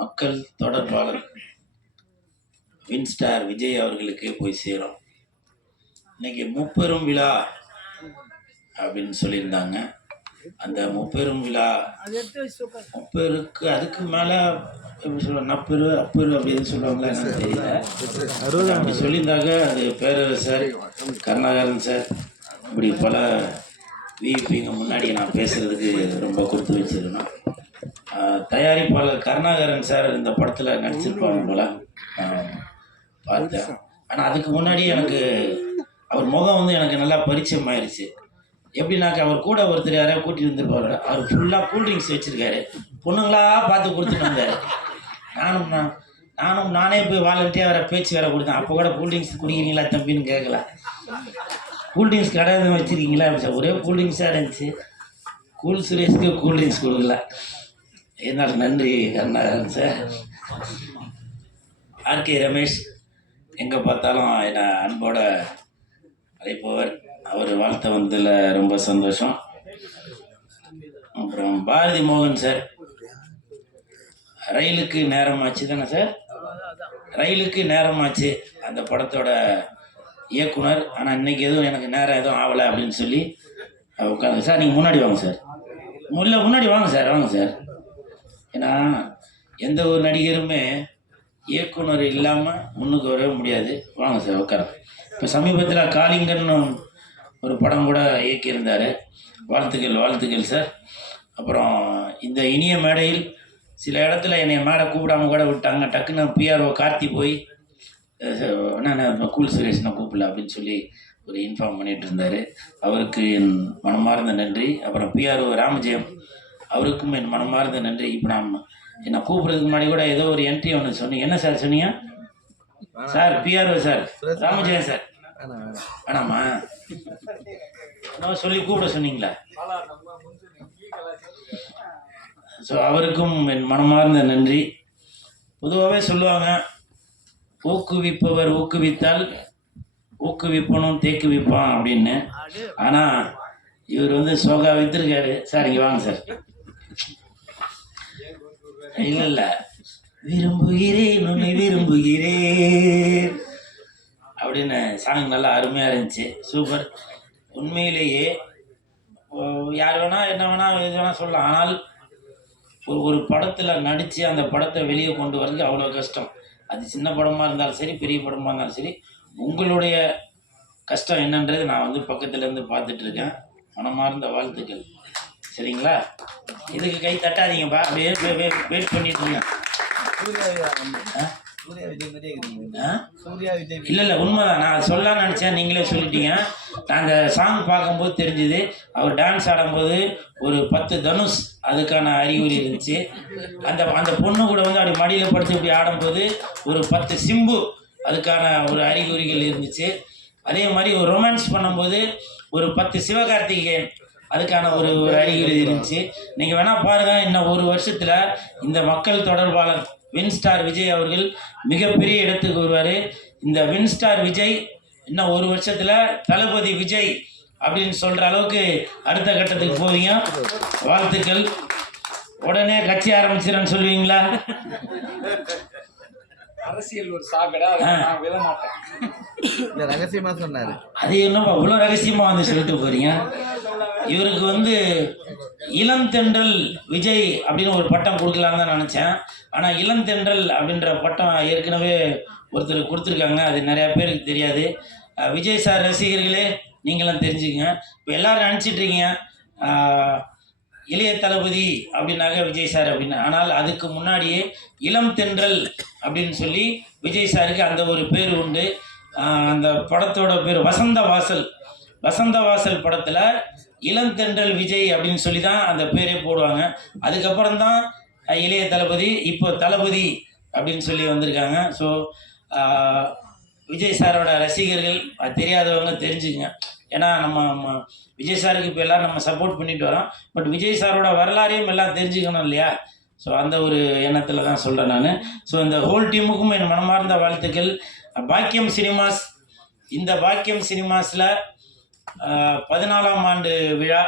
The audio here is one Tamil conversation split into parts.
மக்கள் தொடர்பாளர் வின்ஸ்டார் விஜய் அவர்களுக்கு போய் சேரும். இன்னைக்கு முப்பெரும் விழா அப்படின்னு சொல்லியிருந்தாங்க. அந்த முப்பெரும் விழா முப்பெருக்கு அதுக்கு மேலே எப்படி சொல்லுவாங்க நப்பெரு அப்பெரு அப்படின்னு சொல்லுவாங்களா என்னன்னு தெரியல. அப்படி சொல்லியிருந்தாங்க. அது பேரரசர் கருணாகரன் சார். இப்படி பல விபிங்க முன்னாடி நான் பேசுறதுக்கு ரொம்ப கொடுத்து வச்சிருந்தேன் தயாரிப்பாளர் கருணாகரன் சார் இந்த படத்தில் நடிச்சிருப்பாங்க போல. பார்த்தேன். ஆனால் அதுக்கு முன்னாடி எனக்கு அவர் முகம் வந்து எனக்கு நல்லா பரிச்சயம் ஆயிடுச்சு எப்படின்னாக்கா அவர் கூட ஒருத்தர் யாரையா கூட்டிட்டு வந்துருப்பாரு. அவர் ஃபுல்லாக கூல்ட்ரிங்க்ஸ் வச்சிருக்காரு. பொண்ணுங்களா பார்த்து கொடுத்துட்டு வந்தாரு. நானும் நான் நானும் நானே போய் வாலண்டியாக வேற பேச்சு வேற கொடுத்தேன். அப்போ கூட கூல்ட்ரிங்க்ஸ் குடிக்கிறீங்களா தம்பின்னு கேட்கல கூல்ட்ரிங்க்ஸ் கடை எதுவும் வச்சிருக்கீங்களா? அப்படி சார் ஒரே கூல்ட்ரிங்க்ஸாக இருந்துச்சு. கூல் சுரேஷ்க்கு கூல்ட்ரிங்க்ஸ் கொடுக்கல. என்னால் நன்றி கருணாகரன் சார் ஆர்கே ரமேஷ் எங்கே பார்த்தாலும் என்னை அன்போட அழைப்பவர். அவர் வாழ்த்த வந்ததில் ரொம்ப சந்தோஷம். அப்புறம் பாரதி மோகன் சார். ரயிலுக்கு நேரமாச்சு தானே சார்? ரயிலுக்கு நேரமாச்சு அந்த படத்தோட இயக்குனர். ஆனால் இன்னைக்கு எதுவும் எனக்கு நேரம் எதுவும் ஆகலை அப்படின்னு சொல்லி உட்காந்து சார் நீங்கள் முன்னாடி வாங்க சார். இல்லை முன்னாடி வாங்க சார் வாங்க சார். ஏன்னா எந்த ஒரு நடிகருமே இயக்குனர் இல்லாமல் முன்னுக்கு வரவே முடியாது. வாங்க சார் உட்கார இப்போ சமீபத்தில் காளிங்கன்னு ஒரு படம் கூட இயக்கியிருந்தார். வாழ்த்துக்கள் வாழ்த்துக்கள் சார். அப்புறம் இந்த இனிய மேடையில் சில இடத்துல என்னை மேடை கூப்பிடாம கூட விட்டாங்க. டக்குன்னு பிஆர்ஓ கார்த்தி போய் நான் கூல் சுரேஷ் நான் கூப்பிடல அப்படின்னு சொல்லி ஒரு இன்ஃபார்ம் பண்ணிட்டு இருந்தார். அவருக்கு என் மனமார்ந்த நன்றி. அப்புறம் பிஆர்ஓ ராமஜெயம் அவருக்கும் என் மனமார்ந்த நன்றி. இப்போ நான் என்னை கூப்பிட்றதுக்கு முன்னாடி கூட ஏதோ ஒரு என்ட்ரி ஒன்று சொன்னீங்க. என்ன சார் சொன்னீங்க? Sir PRO sir. Ramajayam sir. வேணாமா சொல்லி கூப்பிட சொன்னீங்களா? ஸோ அவருக்கும் என் மனமார்ந்த நன்றி. பொதுவாகவே சொல்லுவாங்க ஊக்குவிப்பவர் ஊக்குவித்தால் ஊக்குவிப்பனும் தேக்குவிப்பான் அப்படின்னு. ஆனால் இவர் வந்து சோகா வித்துருக்காரு. சார் இங்கே வாங்க சார். இல்ல இல்லை. விரும்புகிறேன் உன்னை விரும்புகிறேன். அப்படின்னு சாங் நல்லா அருமையாக இருந்துச்சு. சூப்பர் உண்மையிலேயே யார் வேணா என்ன வேணா இது வேணா சொல்லலாம். ஆனால் ஒரு ஒரு படத்தில் நடித்து அந்த படத்தை வெளியே கொண்டு வரது அவ்வளோ கஷ்டம். அது சின்ன படமாக இருந்தாலும் சரி பெரிய படமாக இருந்தாலும் சரி உங்களுடைய கஷ்டம் என்னன்றது நான் வந்து பக்கத்துலேருந்து பார்த்துட்டு இருக்கேன். மனமார்ந்த வாழ்த்துக்கள். சரிங்களா? இதுக்கு கை தட்டாதீங்கப்பா. அப்படியே வெயிட் பண்ணிட்டு இருங்க. இல்லை இல்லை உண்மைதான். நான் அது சொல்லலாம்னு நினச்சேன். நீங்களே சொல்லிட்டீங்க. அந்த சாங் பார்க்கும்போது தெரிஞ்சுது. அவர் டான்ஸ் ஆடும்போது ஒரு பத்து தனுஷ் அதுக்கான அறிகுறி இருந்துச்சு. அந்த அந்த பொண்ணு கூட வந்து அப்படி மடியில் படுத்து இப்படி ஆடும்போது ஒரு பத்து சிம்பு அதுக்கான ஒரு அறிகுறிகள் இருந்துச்சு. அதே மாதிரி ஒரு ரொமான்ஸ் பண்ணும்போது ஒரு பத்து சிவகார்த்திகேயன் அதுக்கான ஒரு ஒரு அறிகுறி இருந்துச்சு. நீங்கள் வேணால் பாருங்கள் இன்னும் ஒரு வருஷத்தில் இந்த மக்கள் தொடர்பாளர் வின்ஸ்டார் விஜய் அவர்கள் மிகப்பெரிய இடத்துக்கு வருவார். இந்த வின்ஸ்டார் விஜய் இன்னும் ஒரு வருஷத்தில் தளபதி விஜய் அப்படின்னு சொல்கிற அளவுக்கு அடுத்த கட்டத்துக்கு போவீங்க. வாழ்த்துக்கள். உடனே கட்சி ஆரம்பிச்சிடன்னு சொல்லுவீங்களா? அரசியல் ஒரு சாக்கடை விட மாட்டேன் இல்ல ரகசியமா சொன்னாரு. அது என்ன அவ்வளோ ரகசியமாக வந்து சொல்லிட்டு போறீங்க? இவருக்கு வந்து இளம் தென்றல் விஜய் அப்படின்னு ஒரு பட்டம் கொடுக்கலான்னு தான் நினச்சேன். ஆனால் இளம் தென்றல் அப்படின்ற பட்டம் ஏற்கனவே ஒருத்தர் கொடுத்துருக்காங்க. அது நிறையா பேருக்கு தெரியாது. விஜய் சார் ரசிகர்களே நீங்களும் தெரிஞ்சுக்கங்க. இப்போ எல்லோரும் நினச்சிட்டு இருக்கீங்க. இளைய தளபதி அப்படின்னாக்க விஜய் சார் அப்படின்னு. ஆனால் அதுக்கு முன்னாடியே இளம் தென்றல் அப்படின்னு சொல்லி விஜய் சாருக்கு அந்த ஒரு பேர் உண்டு. அந்த படத்தோட பேர் வசந்த வாசல். வசந்த வாசல் படத்தில் இளந்தென்றல் விஜய் அப்படின்னு சொல்லி தான் அந்த பேரே போடுவாங்க. அதுக்கப்புறம் தான் இளைய தளபதி இப்போ தளபதி அப்படின்னு சொல்லி வந்திருக்காங்க. ஸோ விஜய் சாரோட ரசிகர்கள் அது தெரியாதவங்க தெரிஞ்சுங்க ஏன்னா நம்ம நம்ம விஜய் சாருக்கு இப்போ எல்லாம் நம்ம சப்போர்ட் பண்ணிட்டு வரோம். பட் விஜய் சாரோட வரலாறையும் எல்லாம் தெரிஞ்சுக்கணும் இல்லையா? ஸோ அந்த ஒரு எண்ணத்தில் தான் சொல்கிறேன் நான். ஸோ இந்த ஹோல் டீமுக்கும் என் மனமார்ந்த வாழ்த்துக்கள். பாக்கியம் சினிமாஸ் இந்த பாக்கியம் சினிமாஸில் பதினாலாம் ஆண்டு விழா.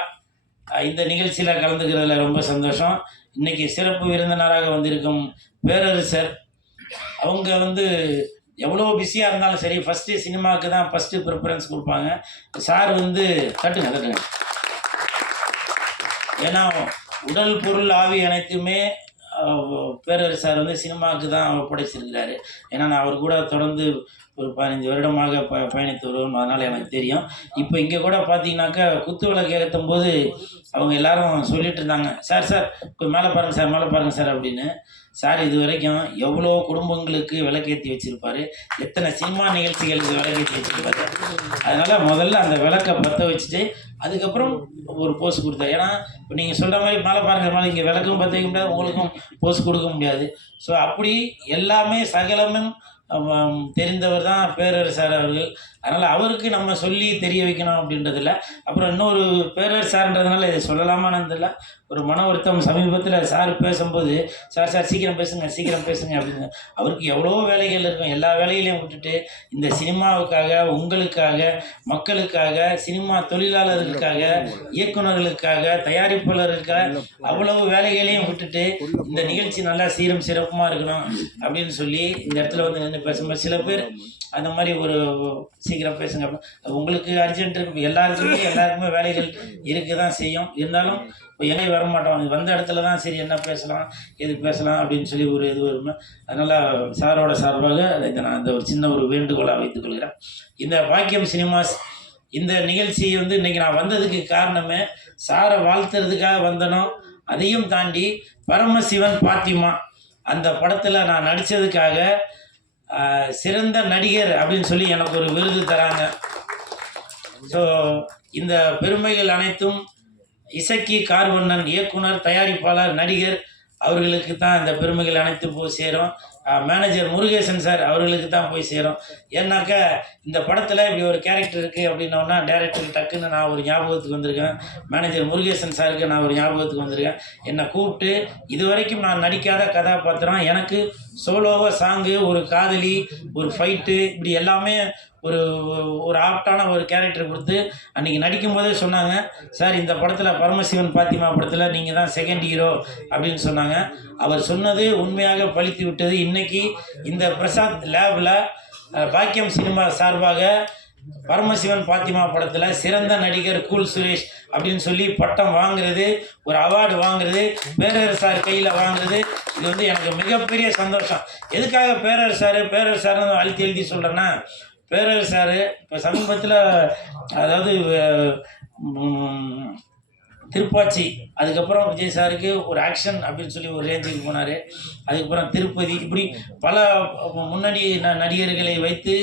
இந்த நிகழ்ச்சியில் கலந்துக்கிறதுல ரொம்ப சந்தோஷம். இன்னைக்கு சிறப்பு விருந்தினராக வந்திருக்கும் பேரரசர். அவங்க வந்து எவ்வளோ பிஸியாக இருந்தாலும் சரி ஃபஸ்ட்டு சினிமாவுக்கு தான் ஃபஸ்ட்டு ப்ரிஃபரன்ஸ் கொடுப்பாங்க. சார் வந்து தட்டுங்க தட்டுங்க. ஏன்னா உடல் பொருள் ஆவி அனைத்துமே பேரரசார் பேரரசு சார் வந்து சினிமாவுக்கு தான் ஒப்படைச்சிருக்கிறாரு. ஏன்னா நான் அவர் கூட தொடர்ந்து ஒரு பதினஞ்சு வருடமாக ப பயணித்து வருவோம். அதனால் எனக்கு தெரியும். இப்போ இங்கே கூட பார்த்தீங்கன்னாக்கா குத்து விளக்கு ஏற்றும் போது அவங்க எல்லாரும் சொல்லிட்டு இருந்தாங்க சார் சார் கொஞ்சம் மேலே பாருங்கள் சார் மேலே பாருங்கள் சார் அப்படின்னு. சார் இது வரைக்கும் எவ்வளோ குடும்பங்களுக்கு விளக்கேற்றி வச்சுருப்பாரு? எத்தனை சினிமா நிகழ்ச்சிகளுக்கு விளக்கேற்றி வச்சுருப்பாரு? அதனால் முதல்ல அந்த விளக்கை பற்ற வச்சுட்டு அதுக்கப்புறம் ஒரு போஸ் கொடுத்தாரு ஏன்னா இப்போ நீங்கள் சொல்கிற மாதிரி மேலே பாருங்கள் மேலே இங்கே விளக்கும் பற்ற வைக்க முடியாது உங்களுக்கும் போஸ் கொடுக்க முடியாது. ஸோ அப்படி எல்லாமே சகலமும் தெரிந்தவர் தான் பேரரசார் அவர்கள். அதனால் அவருக்கு நம்ம சொல்லி தெரிய வைக்கணும் அப்படின்றதில்ல. அப்புறம் இன்னொரு பேரரசார்ன்றதுனால இதை சொல்லலாமான்னு தெரியல. ஒரு மன வருத்தம் சமீபத்தில் சார் பேசும்போது சார் சார் சீக்கிரம் பேசுங்க சீக்கிரம் பேசுங்க அப்படின்னு. அவருக்கு எவ்வளோ வேலைகள் இருக்கும். எல்லா வேலைகளையும் விட்டுட்டு இந்த சினிமாவுக்காக உங்களுக்காக மக்களுக்காக சினிமா தொழிலாளர்களுக்காக இயக்குனர்களுக்காக தயாரிப்பாளர்களுக்காக அவ்வளவு வேலைகளையும் விட்டுட்டு இந்த நிகழ்ச்சி நல்லா சீரும் சிறப்புமாக இருக்கணும் அப்படின்னு சொல்லி இந்த இடத்துல வந்து நின்று பேசும்போது சில பேர் அந்த மாதிரி ஒரு சீக்கிரம் பேசுங்க அப்படின்னு. உங்களுக்கு அர்ஜென்ட் இருக்கு எல்லாருக்குமே எல்லாருக்குமே வேலைகள் இருக்க தான் செய்யும். இருந்தாலும் இப்போ எங்கே வர மாட்டோம் வந்த இடத்துல தான் சரி என்ன பேசலாம் எது பேசலாம் அப்படின்னு சொல்லி ஒரு இது வருமே. அதனால் சாரோட சார்பாக இதை நான் இந்த ஒரு சின்ன ஒரு வேண்டுகோளாக வைத்துக் கொள்கிறேன். இந்த பாக்கியம் சினிமாஸ் இந்த நிகழ்ச்சி வந்து இன்றைக்கி நான் வந்ததுக்கு காரணமே சாரை வாழ்த்துறதுக்காக வந்தனோ அதையும் தாண்டி பரமசிவன் பாத்திமா அந்த படத்தில் நான் நடித்ததுக்காக சிறந்த நடிகர் அப்படின்னு சொல்லி எனக்கு ஒரு விருது தராங்க. ஸோ இந்த பெருமைகள் அனைத்தும் இசக்கி கார்வண்ணன் இயக்குனர் தயாரிப்பாளர் நடிகர் அவர்களுக்கு தான் இந்த பெருமைகள் அனைத்து போய் சேரும். மேனேஜர் முருகேசன் சார் அவர்களுக்கு தான் போய் சேரும். ஏன்னாக்கா இந்த படத்தில் இப்படி ஒரு கேரக்டர் இருக்குது அப்படின்னோன்னா டேரக்டர் டக்குன்னு நான் ஒரு ஞாபகத்துக்கு வந்திருக்கேன். மேனேஜர் முருகேசன் சாருக்கு நான் ஒரு ஞாபகத்துக்கு வந்திருக்கேன். என்னை கூப்பிட்டு இது வரைக்கும் நான் நடிக்காத கதாபாத்திரம் எனக்கு சோலோவாக சாங்கு ஒரு காதலி ஒரு ஃபைட்டு இப்படி எல்லாமே ஒரு ஒரு ஆப்டான ஒரு கேரக்டர் கொடுத்து அன்றைக்கி நடிக்கும் போதே சொன்னாங்க சார் இந்த படத்தில் பரமசிவன் பாத்திமா படத்தில் நீங்கள் தான் செகண்ட் ஹீரோ அப்படின்னு சொன்னாங்க. அவர் சொன்னது உண்மையாக பழித்து விட்டது. இன்றைக்கி இந்த பிரசாத் லேபில் பாக்கியம் சினிமா சார்பாக பரமசிவன் பாத்திமா படத்தில் சிறந்த நடிகர் கூல் சுரேஷ் அப்படின்னு சொல்லி பட்டம் வாங்குறது ஒரு அவார்டு வாங்குறது பேரரசார் கையில் வாங்குறது இது வந்து எனக்கு மிகப்பெரிய சந்தோஷம். எதுக்காக பேரரசார் பேரரசார்னு அழுத்தி எழுதி சொல்கிறேன்னா பேரரசார் இப்போ சமீபத்தில் அதாவது திருப்பாச்சி அதுக்கப்புறம் விஜய் சாருக்கு ஒரு ஆக்ஷன் அப்படின்னு சொல்லி ஒரு ரேஞ்சுக்கு போனார். அதுக்கப்புறம் திருப்பதி இப்படி பல முன்னணி நடிகர்களை வைத்து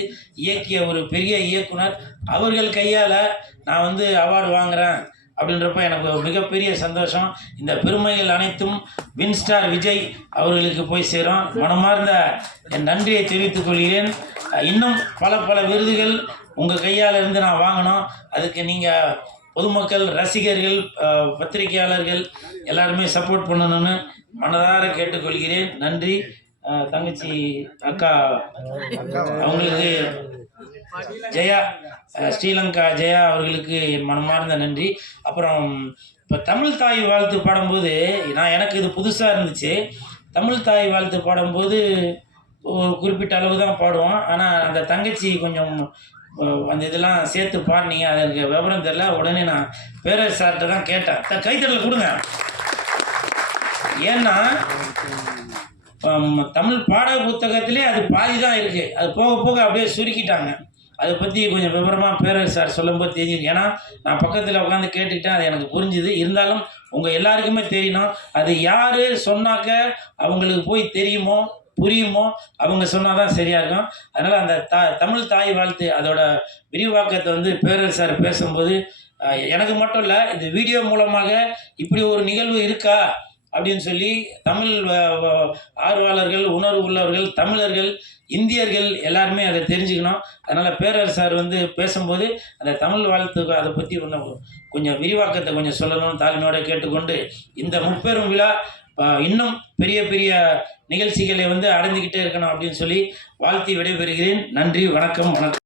இயக்கிய ஒரு பெரிய இயக்குனர். அவர்கள் கையால் நான் வந்து அவார்டு வாங்குகிறேன் அப்படின்றப்ப எனக்கு ஒரு மிகப்பெரிய சந்தோஷம். இந்த பெருமைகள் அனைத்தும் வின்ஸ்டார் விஜய் அவர்களுக்கு போய் சேரும். மனமார்ந்த என் நன்றியை தெரிவித்துக் கொள்கிறேன். இன்னும் பல பல விருதுகள் உங்கள் கையால் இருந்து நான் வாங்கணும். அதுக்கு நீங்கள் பொதுமக்கள் ரசிகர்கள் பத்திரிகையாளர்கள் எல்லாருமே சப்போர்ட் பண்ணணும்னு மனதார கேட்டுக்கொள்கிறேன். நன்றி. தங்கச்சி அக்கா. அவங்களுக்கு ஜெயா ஸ்ரீலங்கா ஜெயா அவர்களுக்கு என் மனமார்ந்த நன்றி. அப்புறம் இப்போ தமிழ் தாய் வாழ்த்து பாடும்போது நான் எனக்கு இது புதுசாக இருந்துச்சு. தமிழ் தாய் வாழ்த்து பாடும்போது குறிப்பிட்ட அளவு தான் பாடுவோம். ஆனால் அந்த தங்கச்சி கொஞ்சம் அந்த இதெல்லாம் சேர்த்து பாடினீங்க அதற்கு விவரம் தெரில உடனே நான் பேரரசு சார்கிட்ட தான் கேட்டேன். கைத்தட்டல் கொடுங்க. ஏன்னா தமிழ் பாட புத்தகத்திலே அது பாதி தான் இருக்குது அது போக போக அப்படியே சுருக்கிட்டாங்க. அதை பற்றி கொஞ்சம் விவரமாக பேரரசு சார் சொல்லும்போது தெரிஞ்சுது. ஏன்னா நான் பக்கத்தில் உட்காந்து கேட்டுக்கிட்டேன் அது எனக்கு புரிஞ்சுது. இருந்தாலும் உங்கள் எல்லாருக்குமே தெரியணும். அது யார் சொன்னாக்க அவங்களுக்கு போய் தெரியுமோ புரியுமோ அவங்க சொன்னால் தான் சரியாக இருக்கும். அதனால் அந்த தா தமிழ் தாய் வாழ்த்து அதோட விரிவாக்கத்தை வந்து பேரர் சார் பேசும்போது எனக்கு மட்டும் இல்லை இந்த வீடியோ மூலமாக இப்படி ஒரு நிகழ்வு இருக்கா? அப்படின்னு சொல்லி தமிழ் வ- ஆர்வலர்கள் உணர்வு உள்ளவர்கள் தமிழர்கள் இந்தியர்கள் எல்லாருமே அதை தெரிஞ்சுக்கணும். அதனால் பேரரசார் வந்து பேசும்போது அந்த தமிழ் வாழ்த்துக்கு அதை பற்றி இன்னும் கொஞ்சம் விரிவாக்கத்தை கொஞ்சம் சொல்லணும்னு தாழ்மையோட கேட்டுக்கொண்டு இந்த முப்பெரும் விழா இன்னும் பெரிய பெரிய நிகழ்ச்சிகளை வந்து அடைந்துக்கிட்டே இருக்கணும் அப்படின்னு சொல்லி வாழ்த்தி விடைபெறுகிறேன். நன்றி வணக்கம் வணக்கம்.